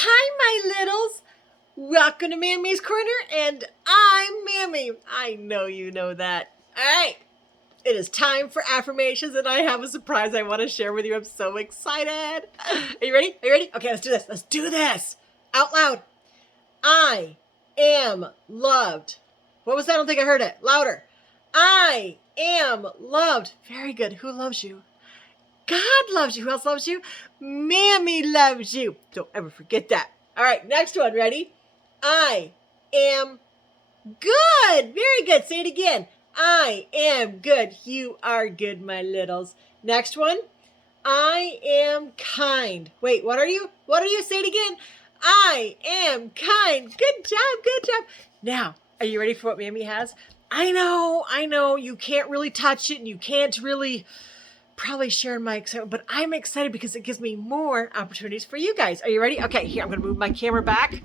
Hi, my littles. Welcome to Mammy's Corner, and I'm Mammy. I know you know that. All right, it is time for affirmations, and I have a surprise I want to share with you. I'm so excited. Are you ready? Are you ready? Okay, let's do this. Let's do this. Out loud. I am loved. What was that? I don't think I heard it. Louder. I am loved. Very good. Who loves you? God loves you. Who else loves you? Mammy loves you. Don't ever forget that. All right, next one. Ready? I am good. Very good. Say it again. I am good. You are good, my littles. Next one. I am kind. Wait, what are you? What are you? Say it again. I am kind. Good job. Good job. Now, are you ready for what Mammy has? I know. You can't really touch it and you can't really probably share my excitement, but I'm excited because it gives me more opportunities for you guys. Are you ready? Okay, here, I'm going to move my camera back.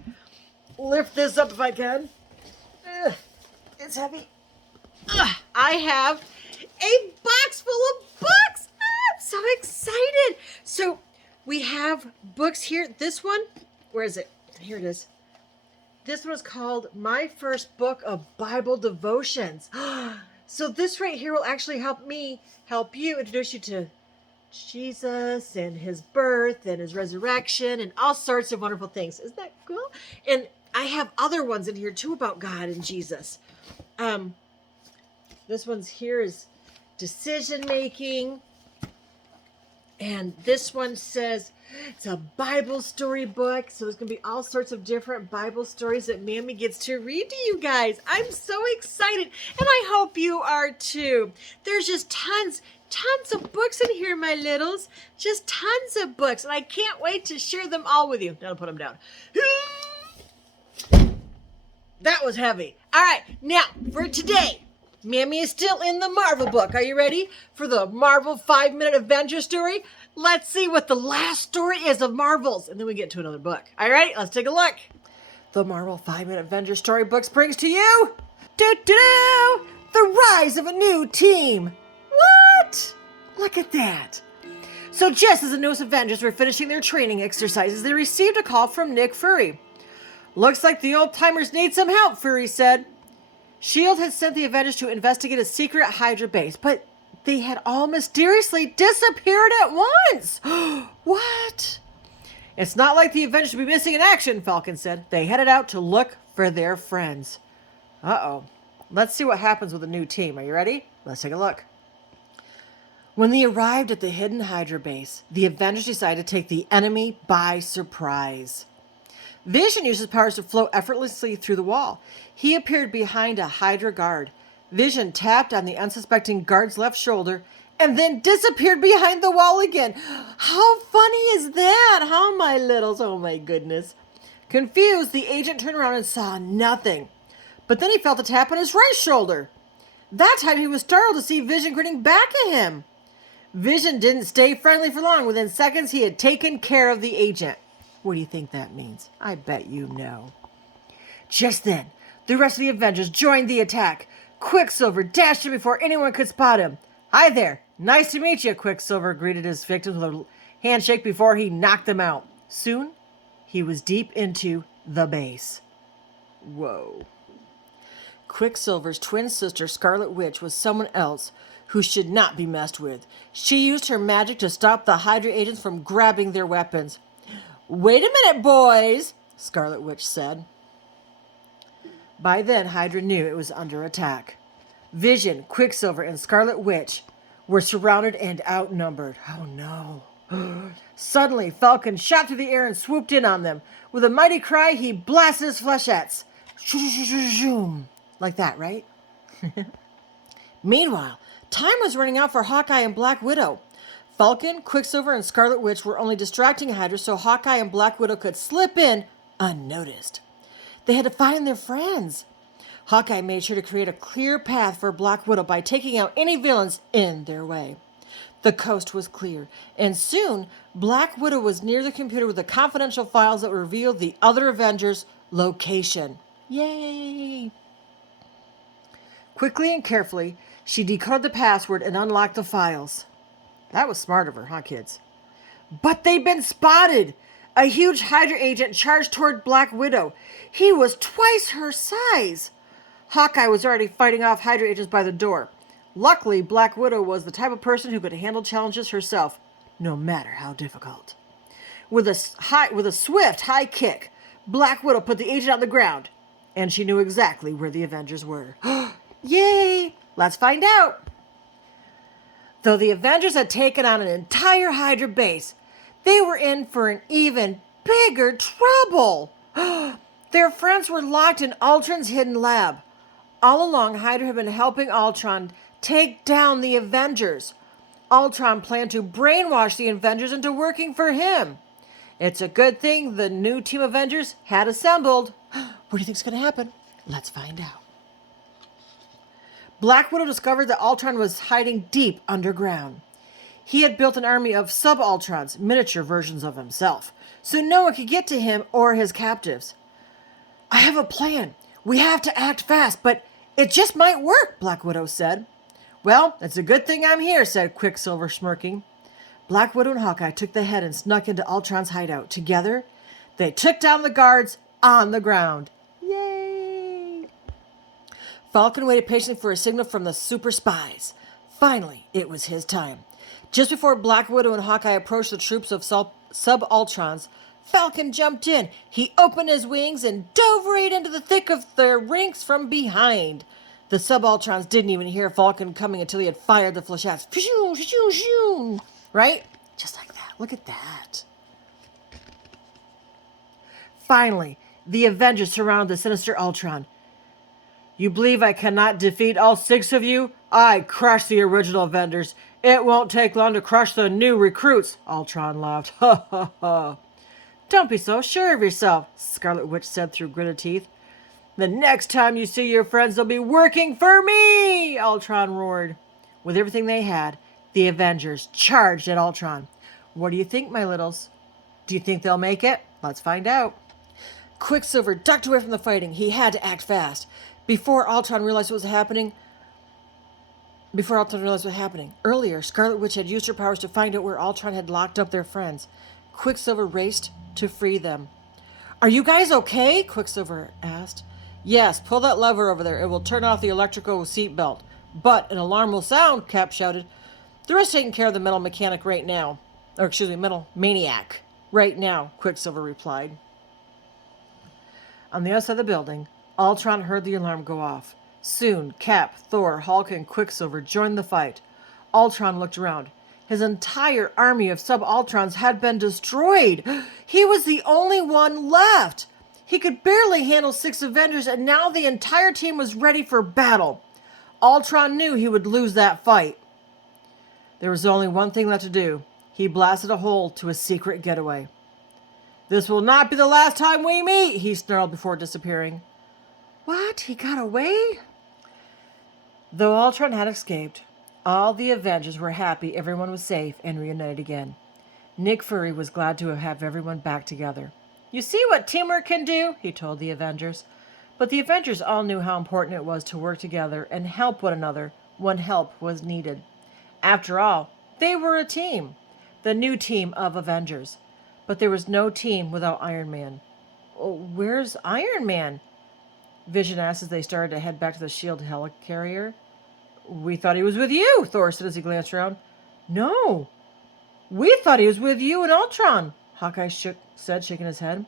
Lift this up if I can. It's heavy. I have a box full of books. I'm so excited. So we have books here. This one, where is it? Here it is. This one is called My First Book of Bible Devotions. So this right here will actually help you introduce you to Jesus and his birth and his resurrection and all sorts of wonderful things. Isn't that cool? And I have other ones in here too about God and Jesus. This one's here is decision making. And this one says it's a Bible story book. So there's going to be all sorts of different Bible stories that Mammy gets to read to you guys. I'm so excited. And I hope you are too. There's just tons of books in here, my littles. Just tons of books. And I can't wait to share them all with you. Now I'll put them down. That was heavy. All right. Now, for today, Mammy is still in the Marvel book. Are you ready for the Marvel 5-minute Avengers story? Let's see what the last story is of Marvel's, and then we get to another book. All right, let's take a look. The Marvel 5-minute Avengers storybook brings to you the rise of a new team. What? Look at that. So just as the newest Avengers were finishing their training exercises, they received a call from Nick Fury. Looks like the old-timers need some help, Fury said. S.H.I.E.L.D. had sent the Avengers to investigate a secret Hydra base, but they had all mysteriously disappeared at once. What? It's not like the Avengers would be missing in action, Falcon said. They headed out to look for their friends. Uh-oh. Let's see what happens with the new team. Are you ready? Let's take a look. When they arrived at the hidden Hydra base, the Avengers decided to take the enemy by surprise. Vision used his powers to float effortlessly through the wall. He appeared behind a Hydra guard. Vision tapped on the unsuspecting guard's left shoulder and then disappeared behind the wall again. How funny is that, huh, my littles? Oh, my goodness. Confused, the agent turned around and saw nothing. But then he felt a tap on his right shoulder. That time he was startled to see Vision grinning back at him. Vision didn't stay friendly for long. Within seconds, he had taken care of the agent. What do you think that means? I bet you know. Just then, the rest of the Avengers joined the attack. Quicksilver dashed in before anyone could spot him. Hi there. Nice to meet you, Quicksilver greeted his victims with a handshake before he knocked them out. Soon, he was deep into the base. Whoa. Quicksilver's twin sister, Scarlet Witch, was someone else who should not be messed with. She used her magic to stop the Hydra agents from grabbing their weapons. Wait a minute, boys, Scarlet Witch said. By then, Hydra knew it was under attack. Vision, Quicksilver, and Scarlet Witch were surrounded and outnumbered. Oh, no. Suddenly, Falcon shot through the air and swooped in on them. With a mighty cry, he blasted his flechettes. Like that, right? Meanwhile, time was running out for Hawkeye and Black Widow. Falcon, Quicksilver, and Scarlet Witch were only distracting Hydra so Hawkeye and Black Widow could slip in unnoticed. They had to find their friends. Hawkeye made sure to create a clear path for Black Widow by taking out any villains in their way. The coast was clear, and soon Black Widow was near the computer with the confidential files that revealed the other Avengers' location. Yay! Quickly and carefully, she decoded the password and unlocked the files. That was smart of her, huh, kids? But they'd been spotted! A huge Hydra agent charged toward Black Widow. He was twice her size. Hawkeye was already fighting off Hydra agents by the door. Luckily, Black Widow was the type of person who could handle challenges herself, no matter how difficult. With a swift high kick, Black Widow put the agent on the ground, and she knew exactly where the Avengers were. Yay! Let's find out! Though the Avengers had taken on an entire Hydra base, they were in for an even bigger trouble. Their friends were locked in Ultron's hidden lab. All along, Hydra had been helping Ultron take down the Avengers. Ultron planned to brainwash the Avengers into working for him. It's a good thing the new Team Avengers had assembled. What do you think's going to happen? Let's find out. Black Widow discovered that Ultron was hiding deep underground. He had built an army of sub-Ultrons, miniature versions of himself, so no one could get to him or his captives. I have a plan. We have to act fast, but it just might work, Black Widow said. Well, it's a good thing I'm here, said Quicksilver, smirking. Black Widow and Hawkeye took the head and snuck into Ultron's hideout. Together, they took down the guards on the ground. Yay! Falcon waited patiently for a signal from the super spies. Finally, it was his time. Just before Black Widow and Hawkeye approached the troops of sub-Ultrons, Falcon jumped in. He opened his wings and dove right into the thick of their ranks from behind. The sub-Ultrons didn't even hear Falcon coming until he had fired the flechettes. Right? Just like that. Look at that. Finally, the Avengers surrounded the sinister Ultron. You believe I cannot defeat all 6 of you? I crushed the original Avengers. It won't take long to crush the new recruits. Ultron laughed. Ha ha ha. Don't be so sure of yourself, Scarlet Witch said through gritted teeth. The next time you see your friends, they'll be working for me, Ultron roared. With everything they had, the Avengers charged at Ultron. What do you think, my littles? Do you think they'll make it? Let's find out. Quicksilver ducked away from the fighting. He had to act fast. Before Ultron realized what was happening, earlier, Scarlet Witch had used her powers to find out where Ultron had locked up their friends. Quicksilver raced to free them. Are you guys okay? Quicksilver asked. Yes, pull that lever over there. It will turn off the electrical seatbelt. But an alarm will sound, Cap shouted. The rest taking care of the metal mechanic right now. Metal maniac. Right now, Quicksilver replied. On the other side of the building, Ultron heard the alarm go off. Soon, Cap, Thor, Hulk, and Quicksilver joined the fight. Ultron looked around. His entire army of sub-Ultrons had been destroyed. He was the only one left. He could barely handle 6 Avengers, and now the entire team was ready for battle. Ultron knew he would lose that fight. There was only one thing left to do. He blasted a hole to a secret getaway. This will not be the last time we meet, he snarled before disappearing. What? He got away? Though Ultron had escaped, all the Avengers were happy everyone was safe and reunited again. Nick Fury was glad to have everyone back together. You see what teamwork can do, he told the Avengers. But the Avengers all knew how important it was to work together and help one another when help was needed. After all, they were a team, the new team of Avengers. But there was no team without Iron Man. Oh, where's Iron Man? Vision asked as they started to head back to the S.H.I.E.L.D. helicarrier. We thought he was with you, Thor said as he glanced around. No, we thought he was with you and Ultron, Hawkeye said, shaking his head.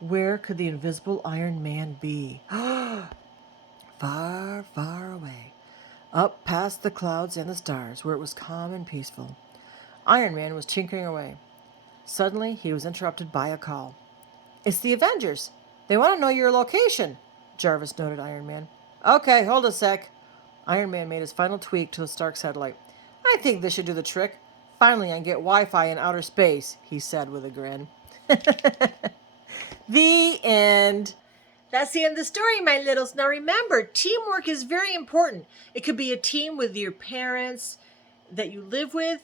Where could the invisible Iron Man be? Far, far away, up past the clouds and the stars, where it was calm and peaceful. Iron Man was tinkering away. Suddenly, he was interrupted by a call. It's the Avengers. They want to know your location, Jarvis noted Iron Man. Okay, hold a sec. Iron Man made his final tweak to the Stark satellite. I think this should do the trick. Finally, I can get Wi-Fi in outer space, he said with a grin. The end. That's the end of the story, my littles. Now remember, teamwork is very important. It could be a team with your parents that you live with.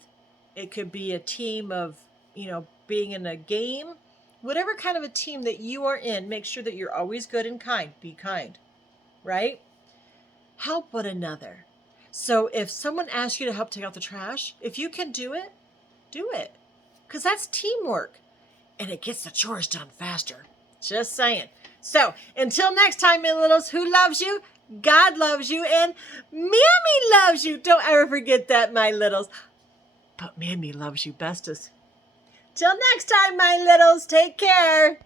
It could be a team of, being in a game. Whatever kind of a team that you are in, make sure that you're always good and kind. Be kind, right? Help one another. So if someone asks you to help take out the trash, if you can do it, do it. Because that's teamwork. and it gets the chores done faster. Just saying. So, until next time, my littles, who loves you? God loves you, and Mammy loves you. Don't ever forget that, my littles. But Mammy loves you bestest. Till next time, my littles, take care.